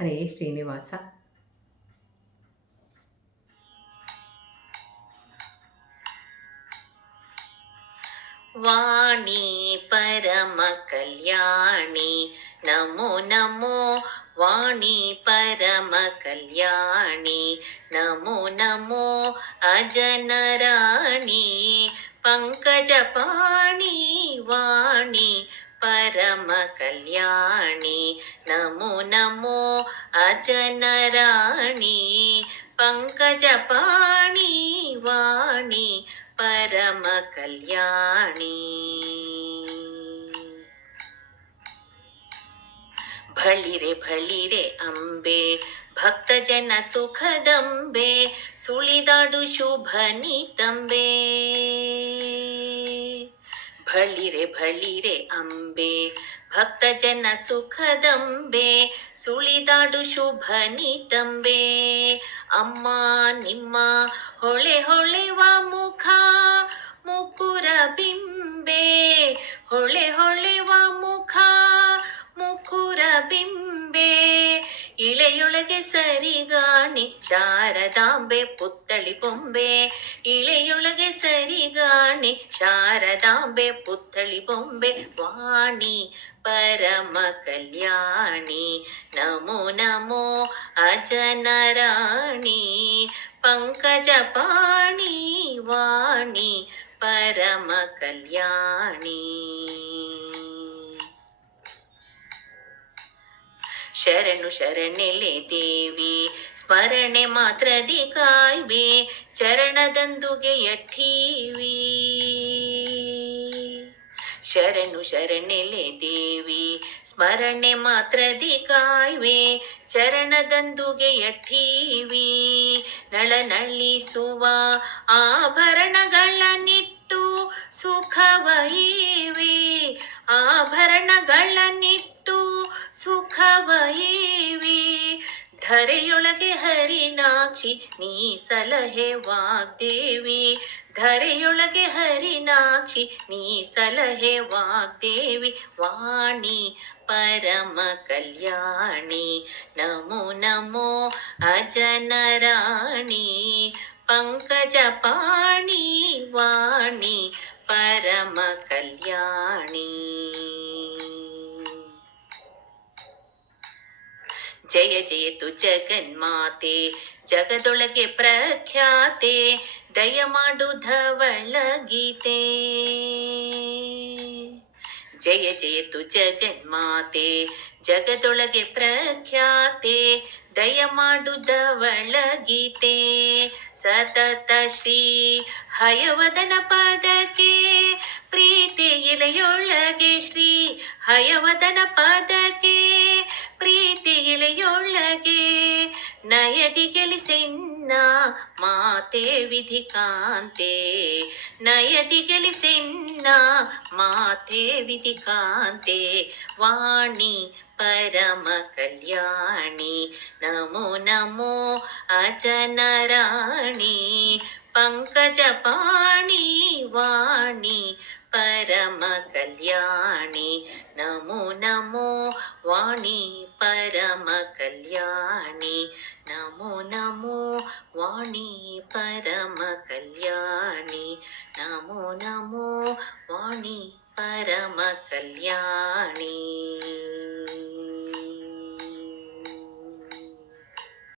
హరే శ్రీనివాస. వాణి పరమ కళ్యాణి. నమో నమో వాణి పరమ కళ్యాణి. నమో నమో అజనరాణి. పంకజపా ನಮೋ ನಮೋ ಅಜನರಾಣಿ ಪಂಕಜಪಾಣಿ ವಾಣಿ ಪರಮ ಕಲ್ಯಾಣಿ ಬಳಿರೆ ಬಳಿರೆ ಅಂಬೆ ಭಕ್ತ ಜನ ಸುಖದಂಬೆ ಸುಳಿದಾಡು ಶುಭ ತಂಬೆ ಬಳಿರೆ ಬಳಿರೆ ಅಂಬೆ ಭಕ್ತ ಜನ ಸುಖದಂಬೆ ಸುಳಿದಾಡು ಶುಭ ತಂಬೆ ಅಮ್ಮ ನಿಮ್ಮ ಹೊಳೆ ಹೊಳೆವ ಮುಖ ಇಳೆಯೊಳಗೆ ಸರಿಗಾಣಿ ಶಾರದಾಂಬೆ ಪುತ್ತಳಿ ಬೊಂಬೆ ಇಳೆಯೊಳಗೆ ಸರಿಗಾಣಿ ಶಾರದಾಂಬೆ ಪುತ್ತಳಿ ಬೊಂಬೆ ವಾಣಿ ಪರಮ ಕಲ್ಯಾಣಿ ನಮೋ ನಮೋ ಅಜನರಾಣಿ ಪಂಕಜ ಪಾಣಿ ವಾಣಿ ಪರಮ ಕಲ್ಯಾಣಿ ಶರಣು ಶರಣೆಲೆ ದೇವಿ ಸ್ಮರಣೆ ಮಾತ್ರದಿ ಕಾಯ್ವೆ ಚರಣದಂದುಗೆ ಯಠೀವಿ ಶರಣು ಶರಣೆಲೆ ದೇವಿ ಸ್ಮರಣೆ ಮಾತ್ರದಿ ಕಾಯ್ವೆ ಚರಣದಂದುಗೆ ಯಠೀವಿ ನಳನಳಿಸುವ ಆಭರಣಗಳನ್ನಿಟ್ಟು ಸುಖವಯಿವೆ ಆಭರಣಗಳನ್ನಿಟ್ಟು ಸುಖವಯಿವೆ ಧರೆಯೊಳಗೆ ಹರಿಣಾಕ್ಷಿ ನೀ ಸಲಹೆ ವಾಗ್ದೇವಿ ಧರೆಯೊಳಗೆ ಹರಿಣಾಕ್ಷಿ ನೀ ಸಲಹೆ ವಾಗ್ದೇವಿ ವಾಣಿ ಪರಮ ಕಲ್ಯಾಣಿ ನಮೋ ನಮೋ ಅಜನರಾಣಿ ಪಂಕಜ ಪಾಣಿ ವಾಣಿ ಜಯ ಜಯತು ಜಗನ್ಮಾತೆ, ಜಗದೊಳಗೆ ಪ್ರಖ್ಯಾತೆ ದಯ ಮಾಡು ಧವಳ ಗೀತೆ ಜಯ ಜಯತು ಜಗನ್ಮಾತೆ, ಜಗದೊಳಗೆ ಪ್ರಖ್ಯಾತೆ ದಯ ಮಾಡು ಧವಳ ಗೀತೆ ಸತತ ಶ್ರೀ ಹಯವದನ ಪದಕ್ಕೆ ಪ್ರೀತಿ ಇಲೆಯೊಳಗೆ ಶ್ರೀ ಹಯವದನ ಪದಕ್ಕೆ నయది గెలిసిన్న మాతే విధి కాంతే నయది గెలిసిన్న మాతే విధి కాంతే వాణి పరమ కళ్యాణి నమో నమో అజనరాణి పంకజపాణి. परम कल्याणि नमो नमो वाणी परम कल्याणि नमो नमो वाणी परम कल्याणि नमो नमो वाणी परम कल्याणि